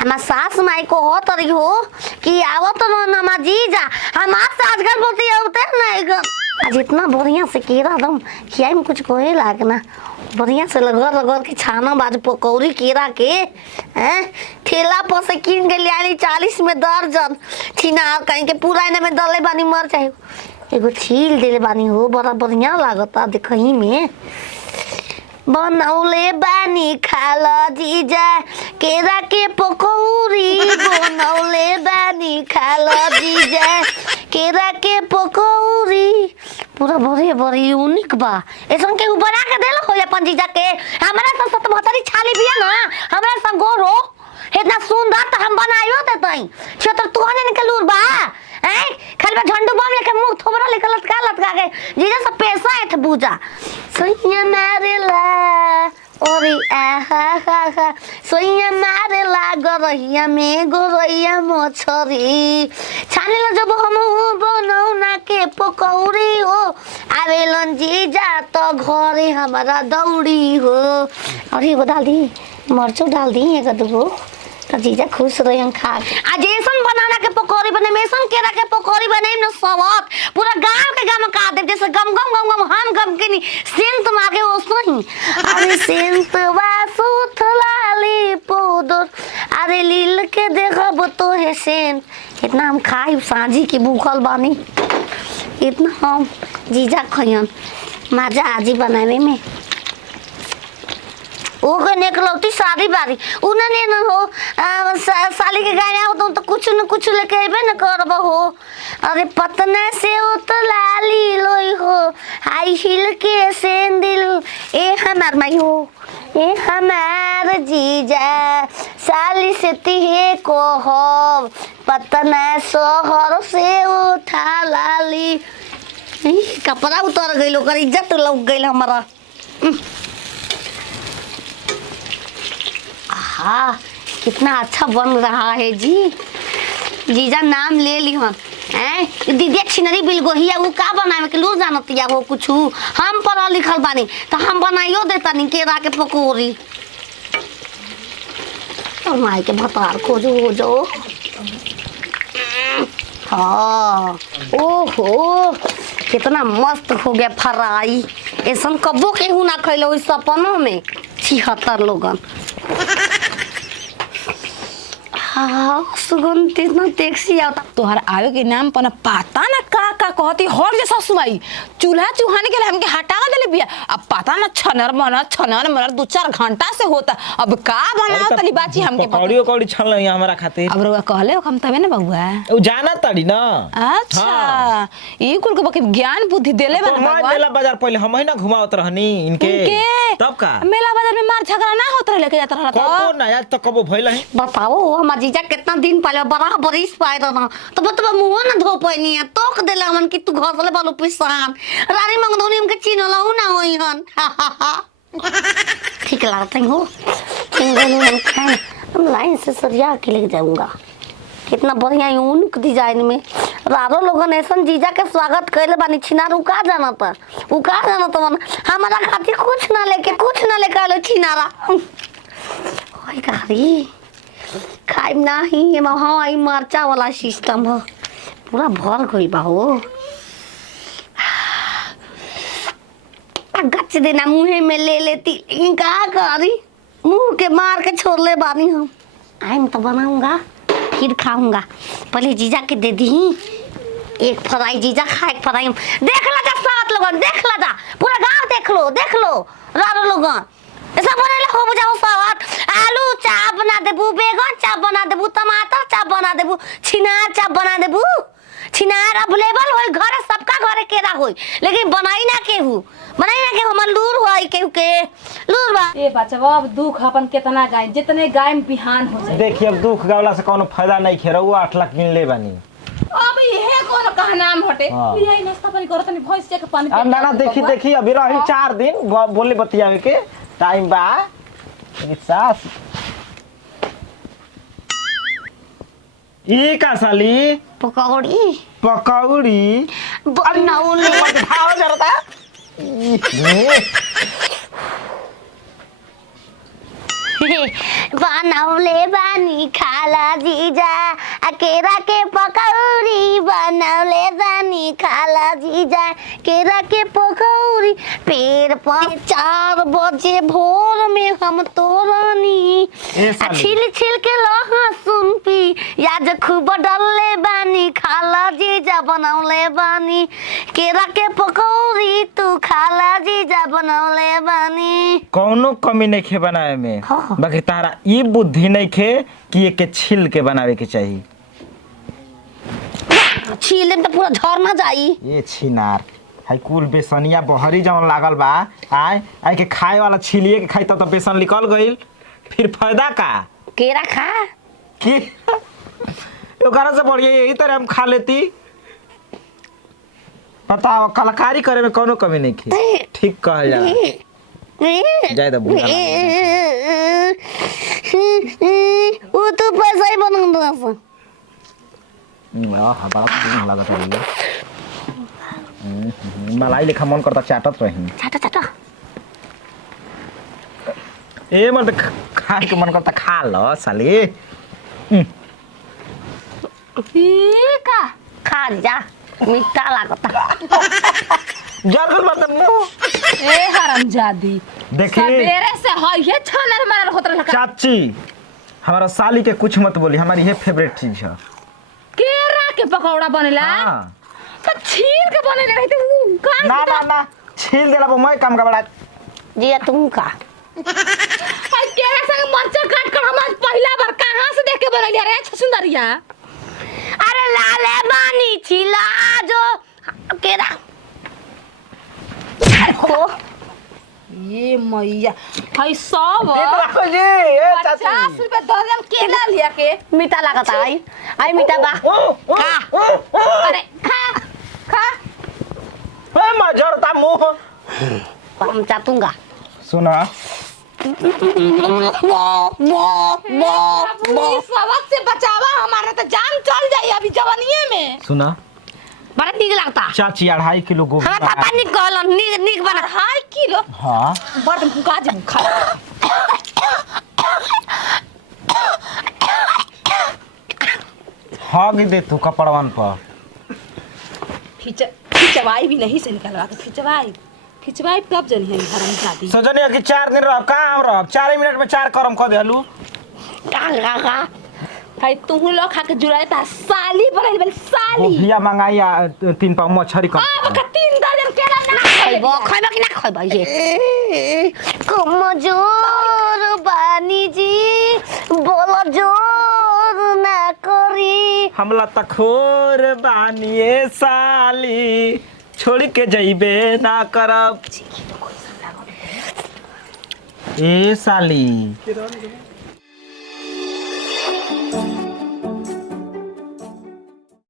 हमार सास माई को हो तरी हो कि आवत तो नमा जीजा हमार से आजकल बोलती होते नहीं ग आज इतना बढ़िया से केरा दम खियाई में कुछ कोई लागना बढ़िया से लगल लगल के छाना बाज पकौड़ी केरा के हैं ठेला पर से किन के लियानी 40 में दर्जन छीना कहीं के पूरा इने में दले बानी मर चाहे एगो छील देले बानी हो बड़ा बढ़िया लागता देखही में बनौले बानी खाल जीजा केरा के पकौड़ी बनौले बानी खाल जीजा केरा के पकौड़ी पूरा बड़े बड़े यूनिक बा ऐसा के बना के देल हो अपन जीजा के हमरा तो 77 छाली बिया ना हमरा संग गोरो इतना सुंदर तो हम बनाइयो देतई छतर तू हने निकलूर बा हैं खाली बा झंडू बम लेके मुंह थोबरा लेके लटका के जीजा सब पैसा है बूजा सैया मारेला ओरी आहा हा हा सैया मारेला गरहिया में गोरैया मछरी छानेला जब हम बनौना के पकौड़ी हो आवेलन जीजा तो घरे हमारा दौड़ी हो और ये डाल दी मरचो डाल दी एक दो तो जीजा खुश रही खा आ जैसन बनाना के पकौड़ी बने मेसन केरा के पकौड़ी बने न सवत पूरा गांव के गम का दे जैसे गम गम गम गम हम गम के नहीं सेंट मागे ओसो ही अरे सेंट वासुत लाली पोदर अरे लील के देखब तो है सेंट इतना हम खाई सांझी की भूखल बानी इतना हम जीजा खयन मजा आजी बनाने में वो गने कलौती सारी बारी उन्होंने न हो साली के गाने हो तो कुछ न कुछ लेके आबे न करब हो अरे पतना से उतलाली लोई हो हाई हिल के सेंदिल ए हमार माई हो ए हमार जीजा साली से तिहे को हो पतना सोहर से उठा लाली कपड़ा उतर गई लोग इज्जत लग गई हमारा हाँ कितना अच्छा बन रहा है जी जीजा नाम ले ली हम हैं दीदी छिनरी बिल गोहिया वो का बनावे के लू जानतिया वो कुछ हम पढ़ल लिखल बानी तो हम बनाइयो देता नहीं केरा के पकौड़ी और माई के भतार खोजो हाँ ओहो कितना मस्त हो गया फ्राई ऐसा कबो केहू ना खैलो इस सपनों में 76 लोगन सुगंध इतना टैक्सी आता तोहर आवे के नाम पर पता ना का कहती हर जैसा सुनाई चूल्हा चूहाने के लिए हमके हटा देले बिया अब पता ना छनर मनर 2-4 घंटा से होता अब का बनाओ तली बाची हमके पकौड़ी कौड़ी छन लई हमरा खातिर अब रुआ कहले हम तबे ना बउआ उ जाना तड़ी ना अच्छा ई कुल के बके ज्ञान बुद्धि देले बा ना मेला बाजार पहले हम ही ना घुमावत रहनी इनके तब का मेला बाजार में मार झगड़ा ना होत रहे लेके जात रहला कबो ना आज तक कबो भइल है बताओ हम जीजा कितना दिन पहले बड़ा बरिस पाए ना तो बतबा मुंह ना धो पैनी है तोक देला हमन कि तू घसले बालू पिसान रानी मंगदौनी हमके चिनलहु ना होई हन ठीक लगता है हो चिंगनी हम खाए हम लाइन से सरिया के लेके जाऊंगा कितना बढ़िया यूनिक डिजाइन में रारो लोगन ऐसन जीजा के स्वागत कैले बानी छिनार उका जाना मन हमारा खातिर कुछ ना लेके आलो छिनारा ओए गाड़ी खाइब नाही एमा हाँ मरचा वाला सिस्टम हो पूरा भर गई बा हो गच देना मुँह में ले लेती लेकिन कहा करी मुँह के मार के छोड़ ले बानी हम आइम तो बनाऊंगा फिर खाऊंगा पहले जीजा के दे दी एक फ्राई जीजा खा एक फ्राई देख ला जा साथ लोगन देख ला जा पूरा गांव देख लो रारो लोगन ऐसा बनेला हो बुझाओ साथ आलू चाप बना देबू बैगन चाप बना देबू टमाटर चाप बना देबू छिनार चाप बना देबू छिनार अवेलेबल होई घर सबका घरे केरा होई लेकिन बनाई ना केहू हमर लूर होई केहू के लूर बा ए बच्चा अब दुख अपन कितना गाय जितने गाय में बिहान हो जाए देखिए अब दुख गावला से कोनो फायदा नहीं खेरऊ 8 लाख किन ले बानी अब ये कोनो कहा नाम हटे यही नाश्ता पानी करत नहीं भैंस के पानी अब ना देखी अभी रही 4 दिन बोले बतियावे के टाइम बा सास ये का साली पकौड़ी बनौले भाव जरता बनौले बानी खा खाला जीजा केरा के पकौड़ी बनौले बानी खाला जीजा केरा के पकौड़ी पेड़ पर 4 बजे भोर में हम तोरनी छिल छिल के लहसुन पी याद खूब डलले बानी खाला जीजा बनौले बानी केरा के पकौड़ी तू खाला जीजा बनौले बानी। कौनो कमी नहीं खे बनावे में। हाँ। बाकी तारा ई बुद्धि नहीं खे कि एके छील के बनावे के चाहिए। छीले में तो पूरा झरना जाई। ये छिनार हाई कुल बेसनिया बहरी जवन लागल बा आय के खाए वाला छिलिए के खाई तब तो बेसन निकल गईल फिर फायदा का केरा खा कि ओकरा से बढ़िया यही तरह हम खा लेती। बताओ कलाकारी करे में कोनो कमी नहीं थी। ठीक कहल जा जाए तो बुरा वो तो पैसा ही बनाऊंगा ऐसा बड़ा लगता है मलाई लेखा मन करता चाटत रही चाटा चाटा ए मन खाए के मन करता खा लो साली का खा जा मीठा लागता जरगल मतलब मुंह ए हरामजादी देखिए सवेरे से है छनर मरर होत रहल चाची हमारा साली के कुछ मत बोली हमारी ये फेवरेट चीज है। केरा के पकौड़ा बनेला हाँ। तो छील के बनेले रहते उ का ना ना ना छील देला मैं काम का बड़ा जिया तुम का भाई केरा संग मरचा काट कर हम आज पहला बार कहां से देख के बनैलिया रे सुंदरिया। अरे लाले बानी छिला जो केरा को ये मैया भाई सब देखो जी ए 50 रुपए दर्जन केला लिया के मीठा लागता आई मीठा बा खा अरे खा खा ए मजरता मुंह हम चाटूंगा सुना सबक से बचावा हमारा तो जान चल जाई अभी जवानीए में। सुना बड़ा नीक लगता चाची 2.5 किलो गोभी हमारा पापा निक कहलन निक बना 2.5 किलो हाँ बड़ मुका जे खा हाँ दे तू कपड़वन पर खिंचवाई भी नहीं से निकलवा के खिंचवाई तब जनी है हरामजादी। सजनी कि 4 दिन रह कहाँ हम रह 4 मिनट में 4 करम कर देलू का भाई तू लोग खा के जुड़ाई ता साली बनाई बल साली गोभिया मंगाई 3 पाव मछरी कर अब का 3 दर्जन केला ना खइबो कि ना खइबो ये कमजोर बानी जी बोलो जोर ना करी हमला तखोर बानिए साली छोड़ के जइबे ना करब ए साली